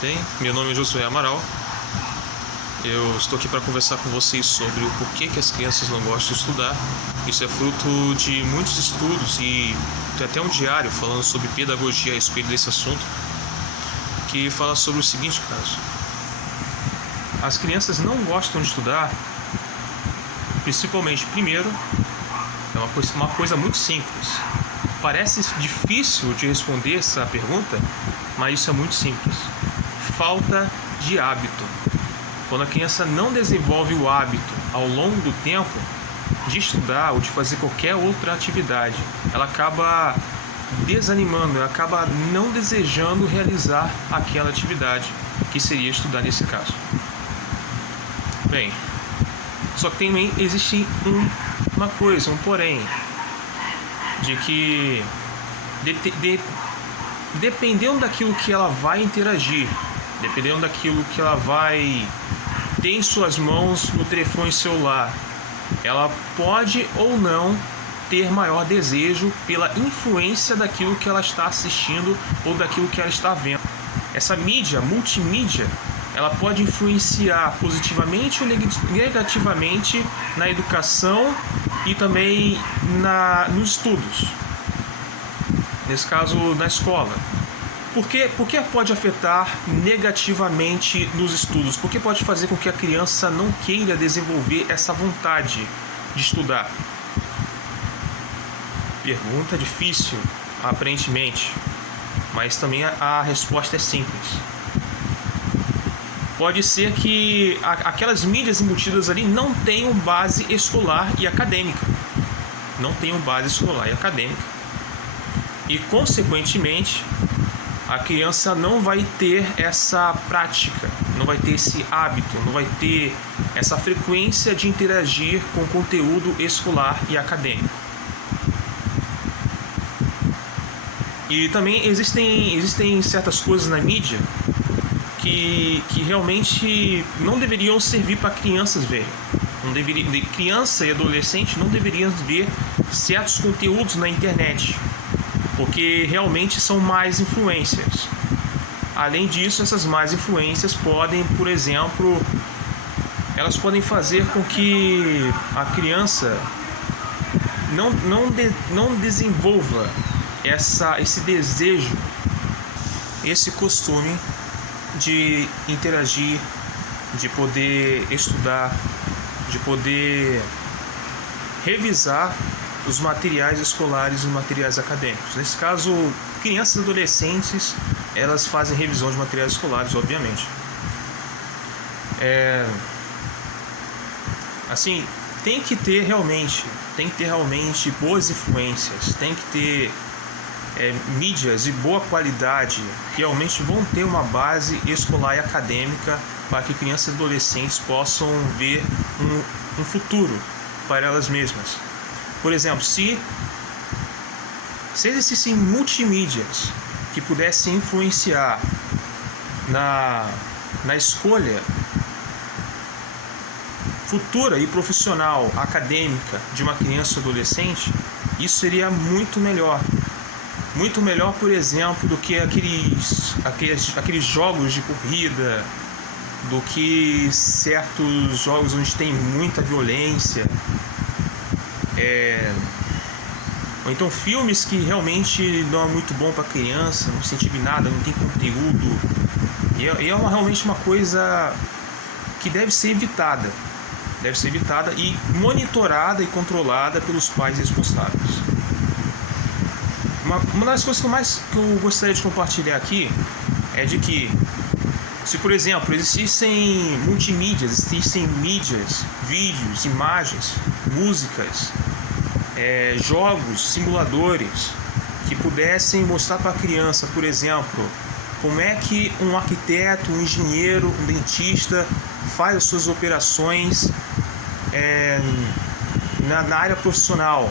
Bem, meu nome é Josué Amaral. Eu estou aqui para conversar com vocês sobre o porquê que as crianças não gostam de estudar. Isso é fruto de muitos estudos e tem até um diário falando sobre pedagogia a respeito desse assunto, que fala sobre o seguinte caso. As crianças não gostam de estudar, principalmente, primeiro, é uma coisa muito simples. Parece difícil de responder essa pergunta, mas isso é muito simples. Falta de hábito. Quando a criança não desenvolve o hábito ao longo do tempo de estudar ou de fazer qualquer outra atividade, ela acaba desanimando, ela acaba não desejando realizar aquela atividade, que seria estudar nesse caso. Bem, só que também existe uma coisa, um porém, de que dependendo daquilo que ela vai interagir, dependendo daquilo que ela vai ter em suas mãos no telefone celular, ela pode ou não ter maior desejo pela influência daquilo que ela está assistindo ou daquilo que ela está vendo. Essa mídia, multimídia, ela pode influenciar positivamente ou negativamente na educação e também nos estudos. Nesse caso, na escola. Por que pode afetar negativamente nos estudos? Por que pode fazer com que a criança não queira desenvolver essa vontade de estudar? Pergunta difícil, aparentemente, mas também a resposta é simples. Pode ser que aquelas mídias embutidas ali não tenham base escolar e acadêmica. Não tenham base escolar e acadêmica. E, consequentemente, a criança não vai ter essa prática, não vai ter esse hábito, não vai ter essa frequência de interagir com conteúdo escolar e acadêmico. E também existem certas coisas na mídia que realmente não deveriam servir para crianças verem. Criança e adolescente não deveriam ver certos conteúdos na internet, porque realmente são más influências. Além disso, essas más influências podem, por exemplo, elas podem fazer com que a criança não desenvolva esse desejo, esse costume de interagir, de poder estudar, de poder revisar os materiais escolares e os materiais acadêmicos. Nesse caso, crianças e adolescentes, elas fazem revisão de materiais escolares, obviamente. Assim, tem que ter realmente boas influências, tem que ter mídias de boa qualidade que realmente vão ter uma base escolar e acadêmica para que crianças e adolescentes possam ver um futuro para elas mesmas. Por exemplo, se existissem multimídias que pudessem influenciar na escolha futura e profissional acadêmica de uma criança ou adolescente, isso seria muito melhor. Muito melhor, por exemplo, do que aqueles jogos de corrida, do que certos jogos onde tem muita violência. Ou então filmes que realmente não é muito bom para criança, não incentiva em nada, não tem conteúdo. E é realmente uma coisa que deve ser evitada e monitorada e controlada pelos pais responsáveis. Uma das coisas que eu gostaria de compartilhar aqui é de que, se por exemplo existissem multimídias, existissem mídias, vídeos, imagens, músicas, jogos, simuladores que pudessem mostrar para a criança, por exemplo, como é que um arquiteto, um engenheiro, um dentista faz as suas operações na área profissional.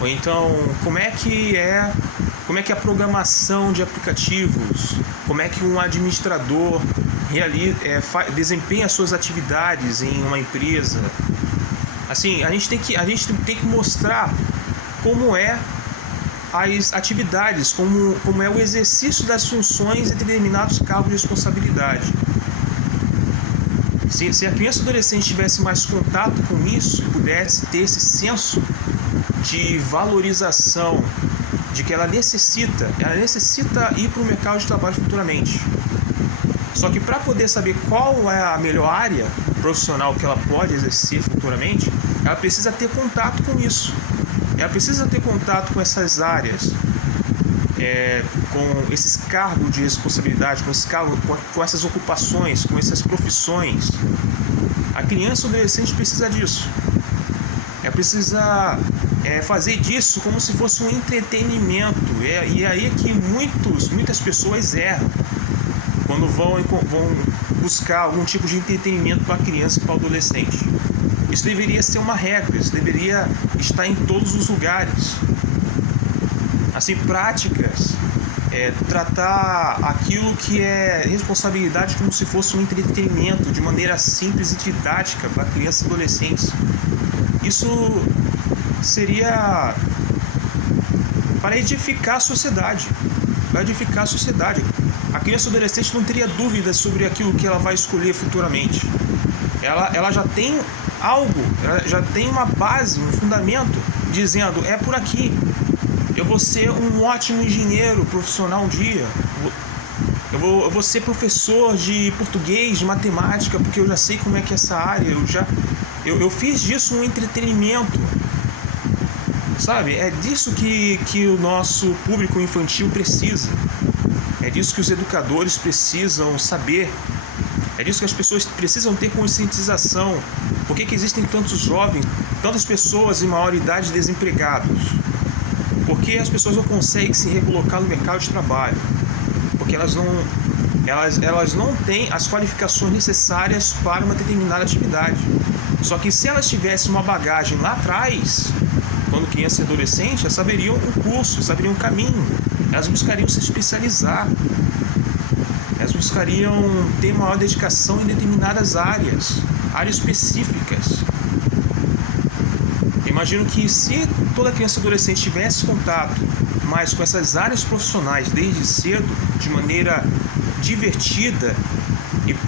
Ou então, como é que é a programação de aplicativos, como é que um administrador desempenha suas atividades em uma empresa. Assim, a gente tem que mostrar como é as atividades, como é o exercício das funções em determinados cargos de responsabilidade. Se a criança ou adolescente tivesse mais contato com isso e pudesse ter esse senso de valorização, de que ela necessita ir para o mercado de trabalho futuramente. Só que para poder saber qual é a melhor área profissional que ela pode exercer futuramente, ela precisa ter contato com isso. Ela precisa ter contato com essas áreas, com esses cargos de responsabilidade, com essas ocupações, com essas profissões. A criança ou adolescente precisa disso. Ela precisa fazer disso como se fosse um entretenimento. E aí é que muitas pessoas erram quando vão buscar algum tipo de entretenimento para a criança e para o adolescente. Isso deveria ser uma regra, isso deveria estar em todos os lugares. Assim, práticas, tratar aquilo que é responsabilidade como se fosse um entretenimento, de maneira simples e didática para crianças e adolescentes. Isso seria para edificar a sociedade. A criança ou adolescente não teria dúvidas sobre aquilo que ela vai escolher futuramente. Ela já tem algo, ela já tem uma base, um fundamento, dizendo, é por aqui. Eu vou ser um ótimo engenheiro profissional um dia. Eu vou ser professor de português, de matemática, porque eu já sei como é que é essa área. Eu fiz disso um entretenimento. Sabe? É disso que o nosso público infantil precisa. É disso que os educadores precisam saber. É disso que as pessoas precisam ter conscientização. Por que existem tantos jovens, tantas pessoas em maior idade desempregados? Por que as pessoas não conseguem se recolocar no mercado de trabalho? Porque elas não têm as qualificações necessárias para uma determinada atividade. Só que se elas tivessem uma bagagem lá atrás, quando criança e adolescente, elas saberiam o curso, saberiam o caminho. Elas buscariam se especializar. Elas buscariam ter maior dedicação em determinadas áreas específicas. Imagino que se toda criança e adolescente tivesse contato mais com essas áreas profissionais desde cedo, de maneira divertida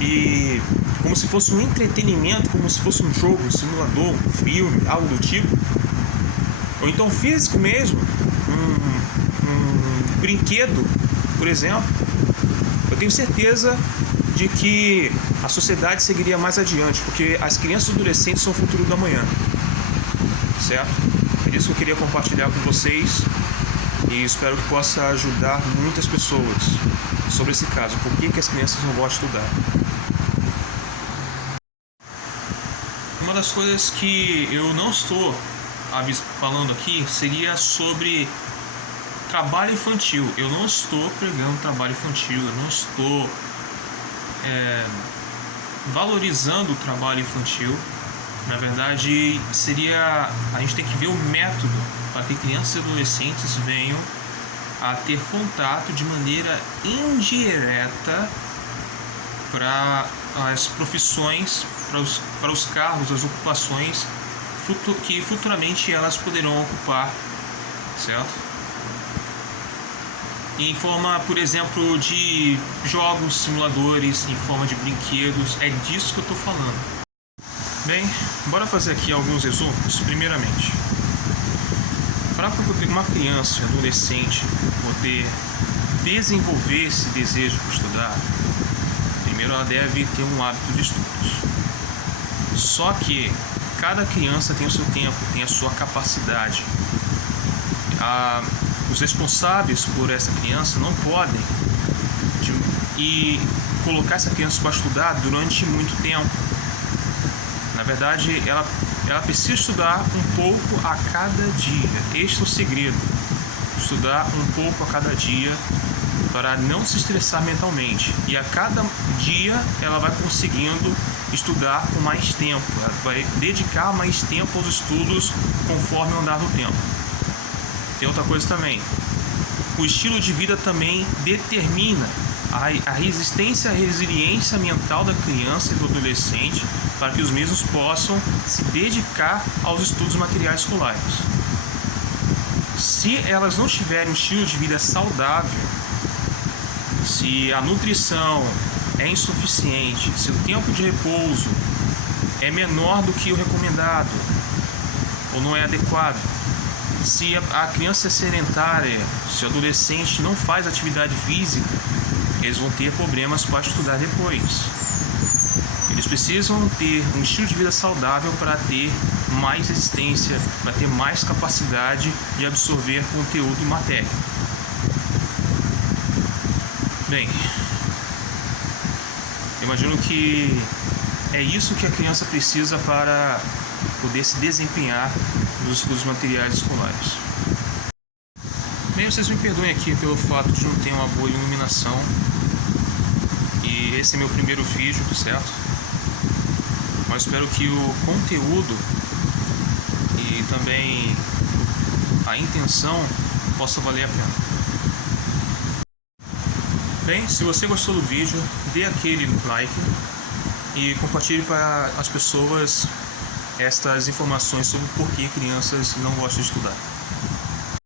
e como se fosse um entretenimento, como se fosse um jogo, um simulador, um filme, algo do tipo, ou então físico mesmo, um brinquedo, por exemplo, eu tenho certeza de que a sociedade seguiria mais adiante, porque as crianças e adolescentes são o futuro da manhã, certo? É isso que eu queria compartilhar com vocês e espero que possa ajudar muitas pessoas sobre esse caso, por que as crianças não gostam de estudar. Uma das coisas que eu não estou falando aqui seria sobre trabalho infantil. Eu não estou pregando trabalho infantil, eu não estou valorizando o trabalho infantil. Na verdade, a gente tem que ver o método para que crianças e adolescentes venham a ter contato de maneira indireta para as profissões, para os cargos, as ocupações que futuramente elas poderão ocupar, certo? Em forma, por exemplo, de jogos, simuladores, em forma de brinquedos, é disso que eu estou falando. Bem, bora fazer aqui alguns resumos. Primeiramente, para uma criança e adolescente poder desenvolver esse desejo por estudar, primeiro ela deve ter um hábito de estudos. Só que cada criança tem o seu tempo, tem a sua capacidade. Os responsáveis por essa criança não podem colocar essa criança para estudar durante muito tempo. Na verdade, ela precisa estudar um pouco a cada dia. Este é o segredo. Estudar um pouco a cada dia para não se estressar mentalmente. E a cada dia ela vai conseguindo estudar com mais tempo. Ela vai dedicar mais tempo aos estudos conforme o andar do tempo. Tem outra coisa também. O estilo de vida também determina a resistência, a resiliência mental da criança e do adolescente para que os mesmos possam se dedicar aos estudos materiais escolares. Se elas não tiverem um estilo de vida saudável, se a nutrição é insuficiente, se o tempo de repouso é menor do que o recomendado ou não é adequado, se a criança é sedentária, se o adolescente não faz atividade física, eles vão ter problemas para estudar depois. Eles precisam ter um estilo de vida saudável para ter mais resistência, para ter mais capacidade de absorver conteúdo e matéria. Bem, imagino que é isso que a criança precisa para poder se desempenhar nos materiais escolares. Bem, vocês me perdoem aqui pelo fato de não ter uma boa iluminação. E esse é meu primeiro vídeo, certo? Mas espero que o conteúdo e também a intenção possa valer a pena. Bem, se você gostou do vídeo, dê aquele like e compartilhe para as pessoas estas informações sobre por que crianças não gostam de estudar.